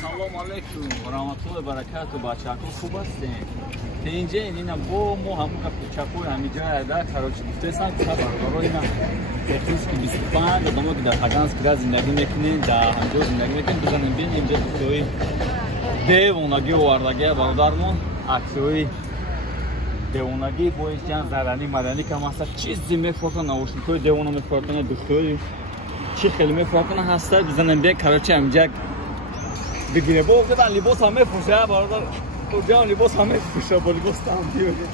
салом алейкум ва раҳматуллоҳи ва баракатуҳ. бачаҳакон хуб ҳастем? Инҷа ина бо мо ҳамон капчакои ҳамиҷоя да карочи гуфтесам ки бародаро ина технически 25 одамо ки дар Таганскира зиндагӣ мекунем, дар ҳамҷо зиндагӣ мекунем. бизанем бин инҷа духтаҳои девонагӣ овардагия бародармон аксиҳои девонагӣ боис ҷан заранӣ маданӣ кам ҳаста чизи мефурохтан наушникҳои девона мефурохтан духтаҳои чӣ хеле мефурохтан ҳаста. бизанем бе карочи ҳамҷа бигире бо гуфтан либос ҳам мефурӯша бародар ҷан либос ҳам мефурӯша бо либос там диёре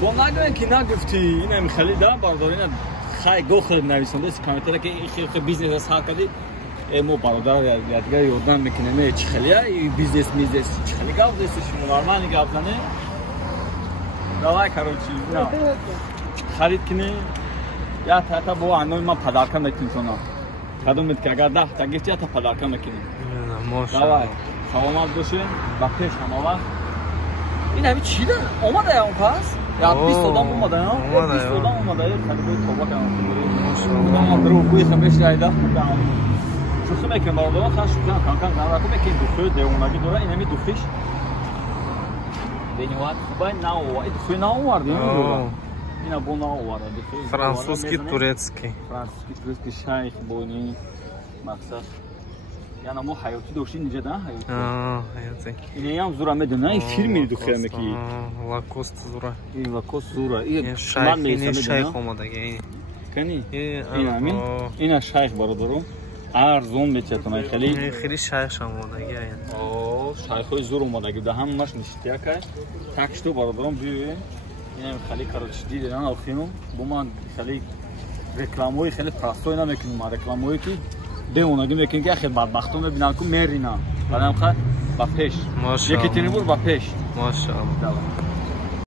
бо нагӯем ки нагуфтӣ ина михали да бародар ина хай го хеле нависондаси комментария ки хеле бизнес аст ҳал кардӣ мо бародар ядгар ёрдам мекунем чӣ хеле бизнес мизес чӣ хеле гап дести шумо нормали гап зане давай короче ина харид кинем я та бо анои ман падарка мекунем шуно кадомед ки агар 10 та гифти я та падарка мекунем давай саломат бошем ба пеш ҳама вақт ин ҳами чӣ да омада я он пас я 20 одам омада я 20 одам омада я кадомед тоба кам рӯҳуи хамеш айда шухи мекунем бародарон хаш шукан канкан зараку мекунем духои девонаги дора ин ҳами духиш дениват хубай наова ин духои наоварди ина бо наоварда французский турецкий шайх бони мақсад яна мо ҳаётӣ доштем инҷа да ҳаётӣ инам зура медона ин фирми духояме ки лакост зура ин лакост зура шайх омадаги кани ина шайх бародаро арзон метиятонай хели шайх омадаги шайхҳои зур омадаги да ҳамаш нишитиякай так што бародарон биёе инам хали карочи дидедан охинум бо ман хали рекламаҳои хеле простой намекунем рекламаҳое ки девонагӣ мекунем ки хеле бадбахтон мебинам ку меринам баъдам ба пеш екатеринбург ба пеш машаалло